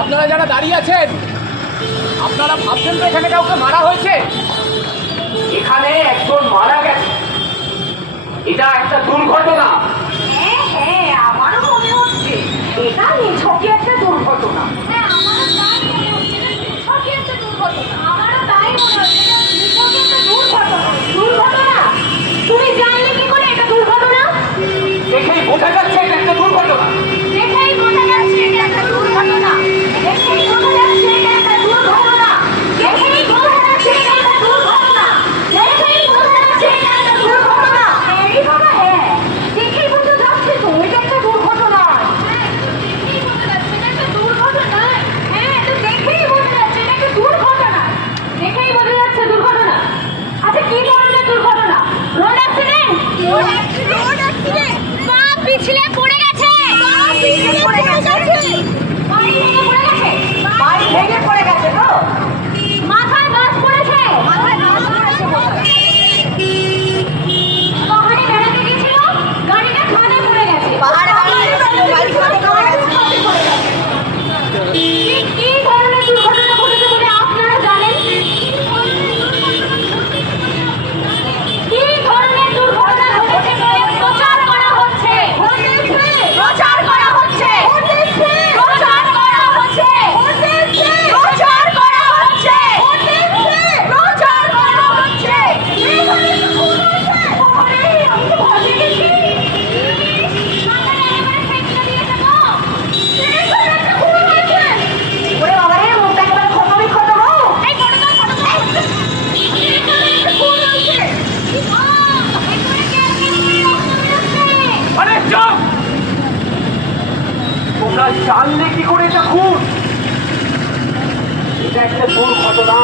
আপনারা যারা দাঁড়িয়ে আছেন, আপনারা ভাবছেন তো এখানে কাউকে মারা হয়েছে? এখানে একজন মারা গেছে, এটা একটা দুর্ঘটনা। হ্যাঁ হ্যাঁ, আমারও মনে হচ্ছে এটা নিছকই একটা দুর্ঘটনা। হ্যাঁ, আমারও তাই মনে হচ্ছে নিছকই একটা দুর্ঘটনা। আমারও তাই মনে হচ্ছে নিছকই একটা দুর্ঘটনা। দুর্ঘটনা? তুমি জানলে কি করে এটা দুর্ঘটনা? দেখেই বোঝা যাচ্ছে এটা একটা দুর্ঘটনা। দেখেই বোঝা যাচ্ছে এটা একটা দুর্ঘটনা। দেখেই বোঝা যাচ্ছে এটা একটা দুর্ঘটনা। দেখেই বোঝা যাচ্ছে এটা একটা দুর্ঘটনা। দেখেই বোঝা যাচ্ছে এটা একটা দুর্ঘটনা। এই বাবা, হ্যাঁ, দেখেই বোঝা যাচ্ছে তো এটা একটা দুর্ঘটনা। দেখেই বোঝা যাচ্ছে এটা একটা দুর্ঘটনা। হ্যাঁ, তো দেখেই বোঝা যাচ্ছে এটা একটা দুর্ঘটনা। দেখেই বোঝা যাচ্ছে দুর্ঘটনা। আচ্ছা, কি ধরনের দুর্ঘটনা? Road accident? Road accident? পা পিছলে পড়ে গেছে। পা পিছলে পড়ে গেছে। বাড়ি ভেঙে পড়ে গেছে। বাড়ি ভেঙে পড়ে গেছে তো? মাথায় বাজ পড়েছে। মাথায় বাজ পড়েছে। পাহাড়ে বেড়াতে গেছিল, গাড়িটা খাদে পড়ে গেছে। পাহাড়ে বেড়াতে গেছিল, গাড়ি খাদে পড়ে গেছে। কি ধরনের দুর্ঘটনা ঘটেছে বলে আপনারা জানেন? কি ধরনের দুর্ঘটনা ঘটেছে বলে প্রচার করা হচ্ছে? প্রচার করা হচ্ছে। প্রচার করা হচ্ছে। প্রচার করা হচ্ছে। প্রচার করা হচ্ছে। আমি তো ভজে গেছি। ওরে বাবা রে, মুখটা একবার ক্ষত হোক। এই ফটো দাও, ফটো দাও। আরে চুপ! তোমরা জানলে কি করে এটা খুন? এটা একটা দুর্ঘটনা।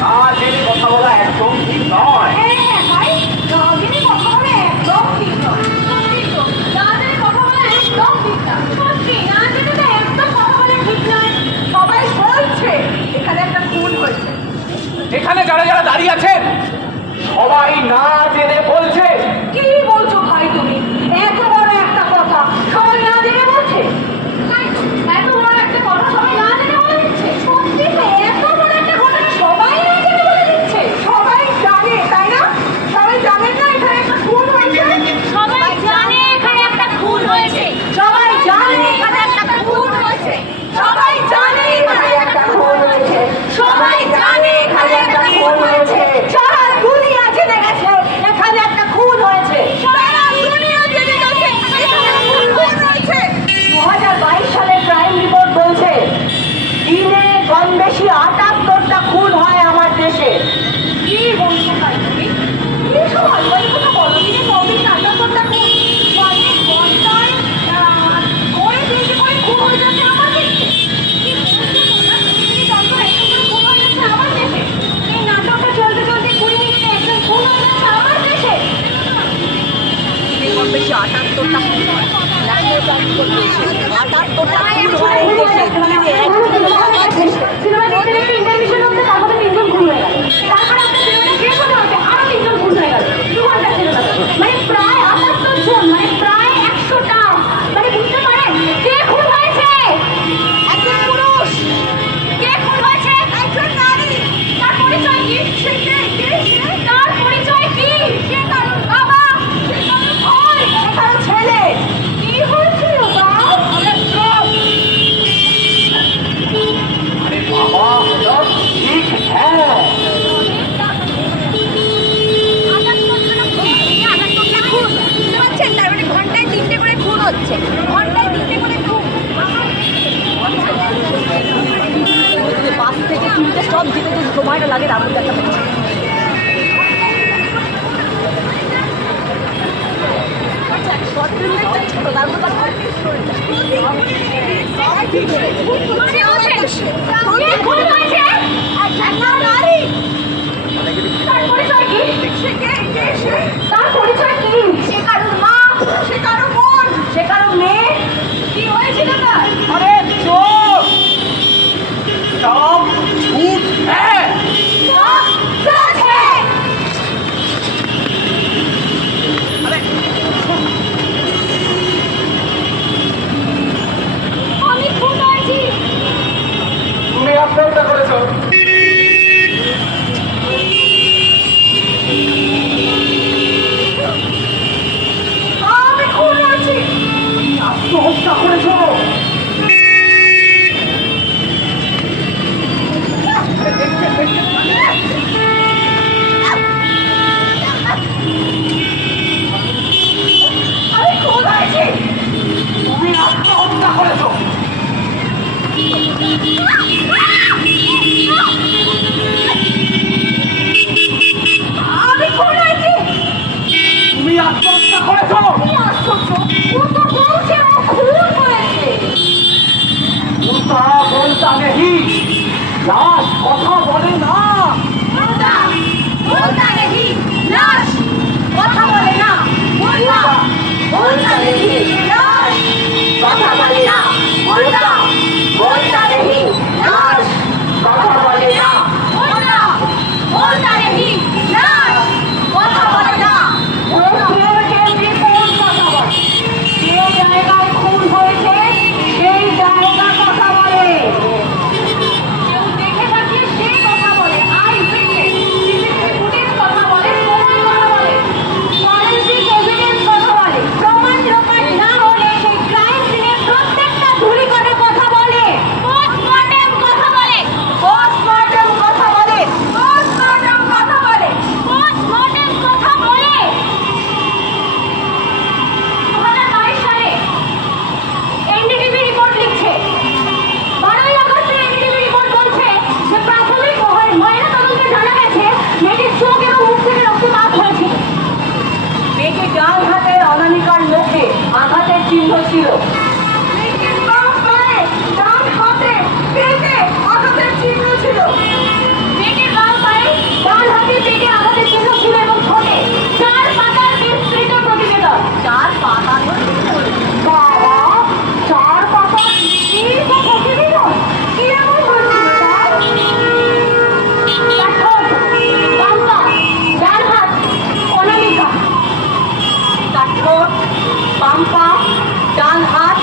না জেনে কথা বলা একদম ঠিক নয়। হ্যাঁ ভাই, রাজনীতি কথা বলে একদম ঠিক নয়। সত্যি তো, রাজনীতি কথা বলে একদম ঠিক না। সত্যি, রাজনীতিতে একদম কথা বলে ঠিক নয়। সবাই বলছে এখানে একটা খুন হয়েছে। এখানে যারা যারা দাঁড়িয়ে আছেন সবাই না জেনে বলছে। কি বলছো ভাই তুমি? এত বড় একটা কথা সবাই না জেনে বলছে? তাই তো, এত বড় একটা কথা সবাই না জেনে বলে দিচ্ছে। সত্যি তো, এত বড় একটা ঘটনা সবাই না জেনে বলে দিচ্ছে। সবাই জানে, তাই না? এতটা ভুল হয় এই দেশে, সিনেমা দেখতে দেখতে ইন্টারভিউ হচ্ছে, তারপরে 3 জন খুন হয়ে গেল। তারপরে একটা সিনেমাটা শেষ হতে হতে আরো 3 জন খুন হয়ে গেল। 2 ঘন্টা সিনেমা, মানে প্রায় 78 জন, মানে প্রায় 100টা। মানে বুঝতে পারেন কে খুন হয়েছে? একজন পুরুষ। কে খুন হয়েছে? একজন নারী। তার পরিচয় কি? সে কে? তার পরিচয় কি? সে কারোর বাবা, সে কারোর ভাই, সে কারোর ছেলে। কি হয়েছিল বাবা? আরে বাবা, সব ঠিক হ্যাঁ। ঘন্টায় 3টে করে খুন হচ্ছে, ঘন্টায় 3টে করে খুন। বাস থেকে 3টে সব যেতে যে সময়টা লাগে রাবণ দেখা পেয়েছে। শর্ট ফিল্ম একটা ছোট তারপর তার পরিচয় কি? সে কারোর মা, সে কারোর বোন, সে কারোর মেয়ে। কি হয়েছিল তার? আরে চোখ, সব ঝুট হ্যাঁ। সব সচ হ্যায়। আমি খুন হয়েছি। তুমি আত্মহত্যা করেছো। আমি খুন হয়েছি। আত্মহত্যা করেছো। আমি খুন হয়েছি। তুমি আত্মহত্যা করেছো। আমি খুন হয়েছি। তুমি আত্মহত্যা করেছো। কি আশ্চর্য, ও তো বলছে ও খুন করেছে। উল্টা বলতা নেই, লাশ কথা বলে না। বলতা, বলতা নেই, লাশ কথা বলে না। বলতা, বলতা নেই, লাশ কথা বলে না। বলতা, বলতা নেই, লাশ কথা বলে না। বলতা, বলতা নেই, লাশ কথা বলে না। ও কেউ কোন কথা বলে? যে জায়গায় খুন হয়েছে সেই জায়গা কথা বলে। কেউ দেখে থাকে সে কথা বলে, আই উইটনেস, সিসিটিভি ফুটেজ কথা বলে, প্রমাণ কথা বলে, ফরেনসিক এভিডেন্স কথা বলে, প্রমাণ লোপাট না হলে সেই ক্রাইম সিনের প্রত্যেকটা ধূলিকণা কথা বলে, পোস্টমর্টেম কথা বলে, পোস্টমর্টেম কথা বলে, পোস্টমর্টেম কথা বলে, পোস্টমর্টেম কথা বলে। 2022 সালে এনডিটিভি রিপোর্ট লিখছে, 12ই আগস্টের এনডিটিভি রিপোর্ট বলছে যে প্রাথমিক ময়নাতদন্তে জানা গেছে মেয়েটির চোখ এবং মুখ থেকে রক্তপাত হয়েছিল। মেয়েটির ডান হাতের অনামিকার মুখে আঘাতের চিহ্ন ছিল। মেয়েটির বাম পায়ে, ডান হাতে, পেটে আঘাতের চিহ্ন ছিল। মেয়েটির বাম পায়ে, ডান হাতে, পেটে আঘাতের চিহ্ন ছিল এবং ঠোঁটে 4 পাতার বিস্তৃত প্রতিবেদন। 4 পাতার বাবা, 4 পাতার বিস্তৃত প্রতিবেদন? কি এমন হয়েছিল তার? তার ঠোঁট, বাম পা, ডান হাত, অনামিকা। তার ঠোঁট, বাম পা, ডান হাত,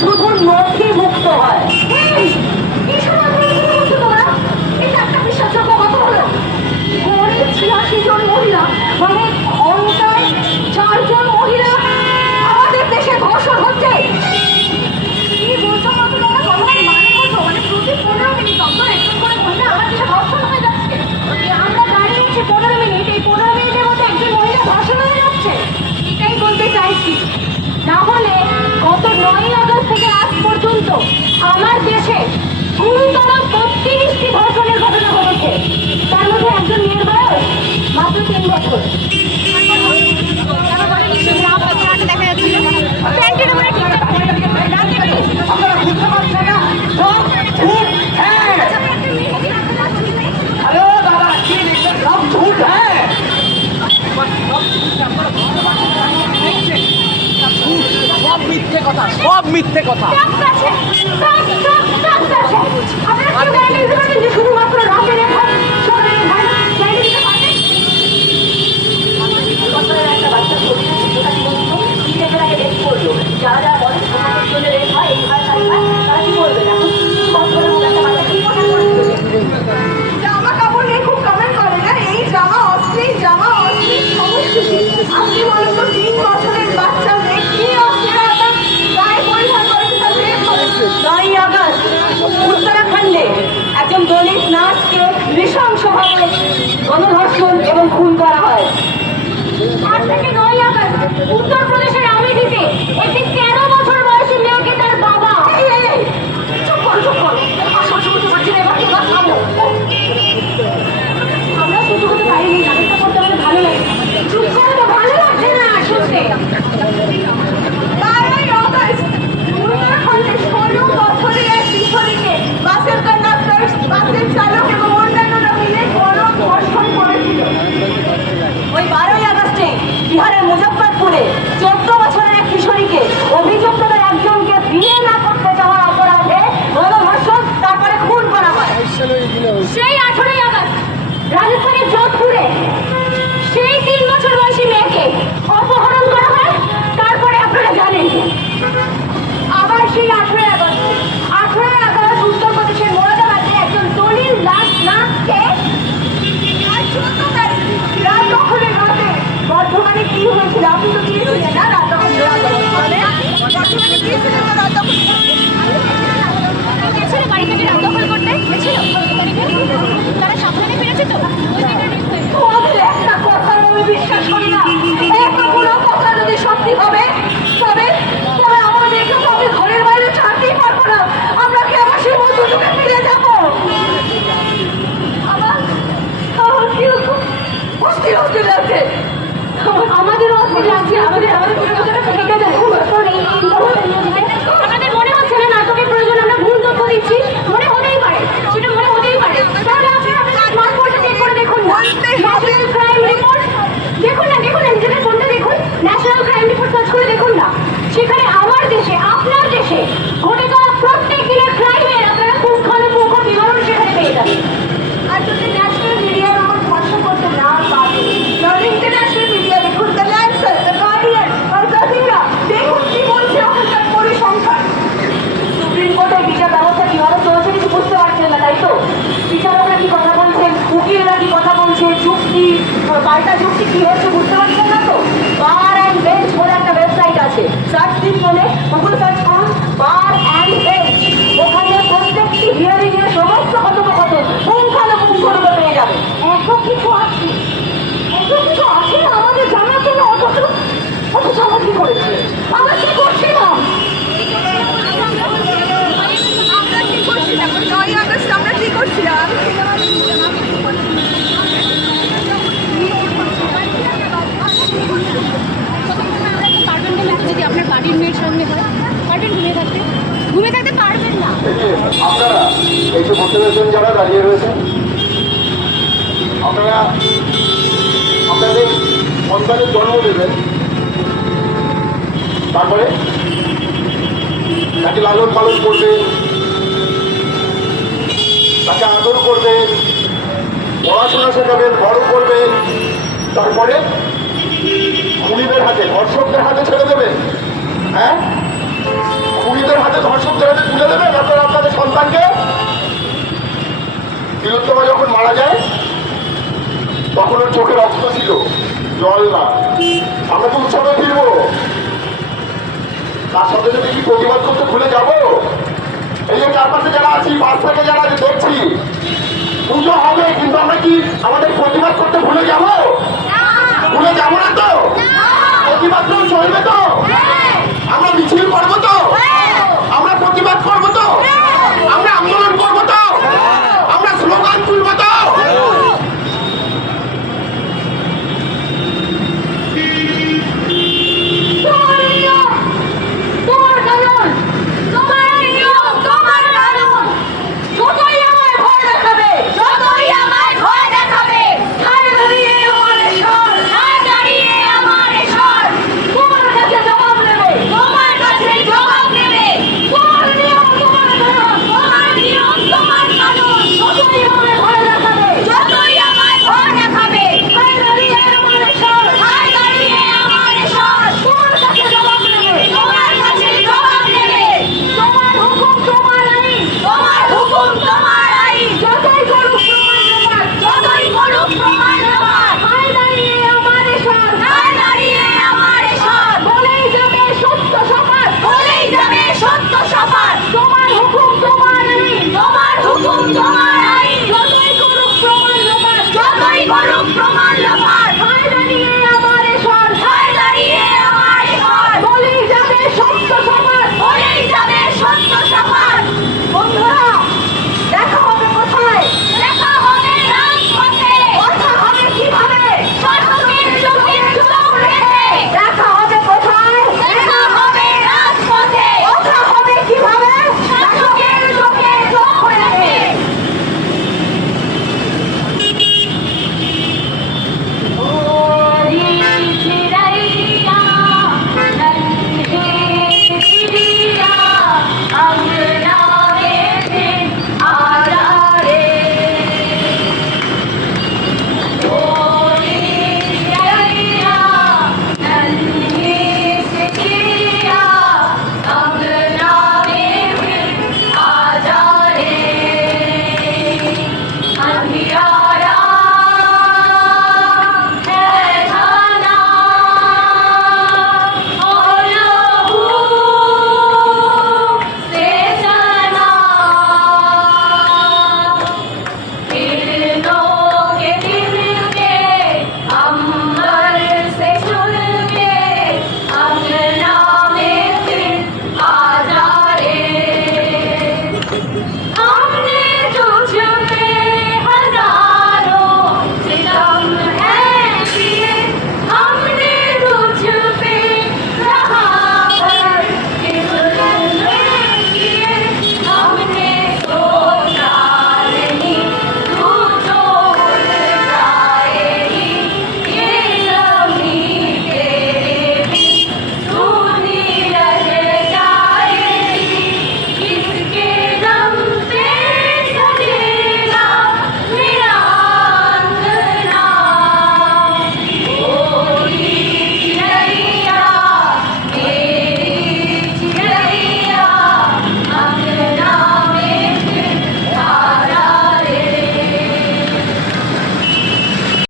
শুধু নথিভুক্ত হয়। এই, কি সমাজ বলছো তোমরা? এটা একটা বিশ্বাসযোগ্য কথা হলো? গরিব ৮৬ জন মহিলা, মানে ঘন্টায় ৪ জন মহিলা আমাদের দেশে ধর্ষণ হচ্ছে। কি বলছো মাত্র তোমরা? কথার মানে বলছো? মানে প্রতি ১৫ মিনিট অন্তর একজন করে মহিলা আমার দেশে ধর্ষণ হয়ে যাচ্ছে। আমরা দাঁড়িয়ে আছি ১৫ মিনিট, এই ১৫ মিনিটের মধ্যে একজন মহিলা ধর্ষণ হয়ে যাচ্ছে। এটাই বলতে চাইছি। না হলে গত ৯ই আগস্ট থেকে আজ পর্যন্ত আমার দেশে গুরুতর ৩২টি ধর্ষণের ঘটনা ঘটেছে। তার মধ্যে একজন মেয়ের বয়স মাত্র ৩ বছর। দেখা যাচ্ছিল প্যান্টের উপরে আপনারা বুঝতে পারছেন না? সব ঝুট, হ্যাঁ। হ্যালো দাদা, কি লিখছেন? সব ঝুট, হ্যাঁ। সব মিথ্যে কথা, সব মিথ্যে কথা। শুধুমাত্র রাতের যারা যারা বলে সমাজের জন্য রেপ হয়, এই হয় তারা কি বলবে? এখন জামা কাপড় নিয়ে খুব কমেন্ট করে না, এই জামা অশ্লীল, জামা অশ্লীল সমস্ত। আপনি বলেন তো ৩ বছরের বাচ্চা মেয়ে কি অশ্লীলতা গায়ে পরিধান করেছে, তার রেপ করেছে। ৯ই আগস্ট উত্তরাখণ্ডে একজন দলিত নার্সকে নৃশংসভাবে গণধর্ষণ এবং খুন করা হয়। ৮ থেকে ৯ই আগস্ট উত্তরপ্রদেশের আমেঠিতে একটি ১৩ বছর বয়সী মেয়েকে তার বাবা চুপ কর, চুপ কর, আশা শুনতে পারছি না, এবার এবার থামো। আমরা শুধু করতে পারিনি, নাটকটা করতে আমাদের ভালো লাগে। চুপ করে তো ভালো লাগছে না শুনতে। ১২ই আগস্ট উত্তরাখণ্ডে ১৬ বছরের এক কিশোরীকে বাসের কন্ডাক্টর, বাসের চালক এবং অন্যান্যরা মিলে গণধর্ষণ করেছিল। ওই ১২ই আগস্টে বিহারের মুজফ্ফরপুরে ১৪ বছরের এক কিশোরীকে অভিযুক্তদের একজনকে বিয়ে না করতে যাওয়ার অপরাধে গণধর্ষণ, তারপরে খুন করা হয়। সেই ১৮ই আগস্ট রাজস্থানের যোধপুরে সেই ৩ বছর বয়সী মেয়েকে অপহরণ করা হয়। তারপরে আপনারা জানেন আবার সেই ১৮ই আগস্ট উত্তরপ্রদেশের মোরাদাবাদে একজন দলিল নার্সকে রাত দখলের রাতে, বর্ধমানে কি হয়েছিল আপনি তো গিয়েছিলেন না? রাত দখল বর্ধমানে গিয়েছিলেন না? রাত দখল গেছিল, বাড়ি থেকে রাত দখল করতে গেছিল। তারা সাবধানে ফিরেছে তো? ওদের একটা কথা আমি বিশ্বাস করি না। একটা কোনো কথা যদি সত্যি হবে তবে তবে আমাদেরকে তবে ঘরের বাইরে ছাড়তেই পারবো না। আমরা কি আবার সেই মধ্য যুগে ফিরে যাবো? আমার কিরকম অস্থির অস্থির লাগছে। আমাদের অস্থির লাগছে, আমাদের থেকে যায়। আমাদের মনে হচ্ছে না নাটকের প্রয়োজন, আমরা ভুল তথ্য দিচ্ছি। মনে হতেই পারে, সেটা মনে হতেই পারে। তাহলে আপনারা স্মার্টফোনটা চেক করে দেখুন না, ন্যাশনাল ক্রাইম রিপোর্ট দেখুন না, দেখুন নিজেদের ফোনটা দেখুন, ন্যাশনাল ক্রাইম রিপোর্ট সার্চ করে দেখুন না। সেখানে আমার দেশে, আপনার দেশে ঘটে যাওয়া প্রত্যেক দিনের ক্রাইমের আপনারা পুঙ্খানুপুঙ্খ বিবরণ সেখানে পেয়ে যাবেন। আর যদি ন্যাশনাল মিডিয়ার উপর ভরসা করতে না পারেন, তাহলে ইন্টারন্যাশনাল মিডিয়া দেখুন, দ্য ল্যান্সার, দ্য গার্ডিয়ান, আর জাজিরা, দেখুন কি বলছে ওখানকার পরিসংখ্যান। সুপ্রিম কোর্টের বিচার ব্যবস্থা কিভাবে চলছে কিছু বুঝতে পারছেন না, তাই তো? বিচারকরা কি কথা বলছেন, উকিলরা কি কথা বলছে, যুক্তি পাল্টা যুক্তি কি হচ্ছে বুঝতে পারছেন না তো? বার অ্যান্ড বেঞ্চ বলে একটা ওয়েবসাইট আছে, সার্চ দিন বলে গুগল সার্চ করুন, বার অ্যান্ড বেঞ্চ। ওখানে প্রত্যেকটি হিয়ারিং এর সমস্ত কথোপকথন পুঙ্খানুপুঙ্খরূপে পেয়ে যাবে। এত কিছু আছে, এত কিছু আছে না আমাদের জানার জন্য, অথচ আমরা কি করেছি? আমরা কি করছিলাম? আমরা কি করছিলাম? ৯ই আগস্ট আমরা কি করছিলাম? যদি আপনার বাড়ির মেয়ের সঙ্গে হয়, পারবেন ঘুমিয়ে থাকতে পারবেন না। আপনারা এই যে বসে রয়েছেন, যারা দাঁড়িয়ে রয়েছেন, আপনারা আপনাদের সন্তানের জন্ম দেবেন, তারপরে তাকে লালন পালন করবেন, তাকে আদর করবেন, পড়াশোনা শেখাবেন, বড় করবেন, তারপরে খুনিদের হাতে, ধর্ষকদের হাতে ছেড়ে দেবেন। হ্যাঁ, খুনিদের হাতে তার সাথে সাথে কি প্রতিবাদ করতে ভুলে যাব? এই যে চারপাশে যারা আছি, পাশ থেকে যারা দেখছি, পুজো হবে কিন্তু আমরা কি আমাদের প্রতিবাদ করতে ভুলে যাব? ভুলে যাবো না তো? প্রতিবাদ তো চলবে তো? আমরা মিছিল করবো তো? আমরা প্রতিবাদ করবো তো? আমরা আন্দোলন করবো তো? আমরা স্লোগান তুলবো তো? তোমার নিয়ম, তোমার কানুন, তোমার নিয়ম, তোমার কানুন। যতই আমায় ভয় দেখাবে, যতই আমায় ভয় দেখাবে, ঠায় দাঁড়িয়ে আমার ঈশ্বর, ঠায় দাঁড়িয়ে আমার ঈশ্বর, তোমার কাছে জবাব নেবে, তোমার কাছে জবাব নেবে। তোমার নিয়ম, তোমার কানুন, তোমার নিয়ম, তোমার কানুন। যতই আমায় ভয় দেখাবে, যতই আমায় ভয় দেখাবে, ঠায় দাঁড়িয়ে আমার ঈশ্বর, ঠায় দাঁড়িয়ে আমার ঈশ্বর, তোমার কাছে জবাব নেবে, তোমার কাছে জবাব নেবে। তোমার হুকুম, তোমার আইন, তোমার হুকুম, তোমার আইন। যতই করুক প্রমাণ লোপাট, যতই করুক প্রমাণ লোপাট, ঠায় দাঁড়িয়ে আমার ঈশ্বর, ঠায় দাঁড়িয়ে আমার ঈশ্বর, বলেই যাবে সত্য সপাট, বলেই যাবে সত্য সপাট। তোমার হুকুম, তোমার আইন, তোমার হুকুম, তোমার আইন। যতই করুক প্রমাণ লোপাট, যতই করুক প্রমাণ লোপাট, ঠায় দাঁড়িয়ে আমার ঈশ্বর, ঠায় দাঁড়িয়ে আমার ঈশ্বর, বলেই যাবে সত্য সপাট, বলেই যাবে সত্য সপাট। বন্ধুরা, দেখা হবে কোথায়? দেখা হবে রাজপথে। কথা হবে কিভাবে? শাসকের চোখে চোখ রেখে। দেখা হবে কোথায়? দেখা হবে রাজপথে। কথা হবে কিভাবে? শাসকের চোখে চোখ রেখে। ওরি চিরাইয়া নন্হে চিড়িয়া আমি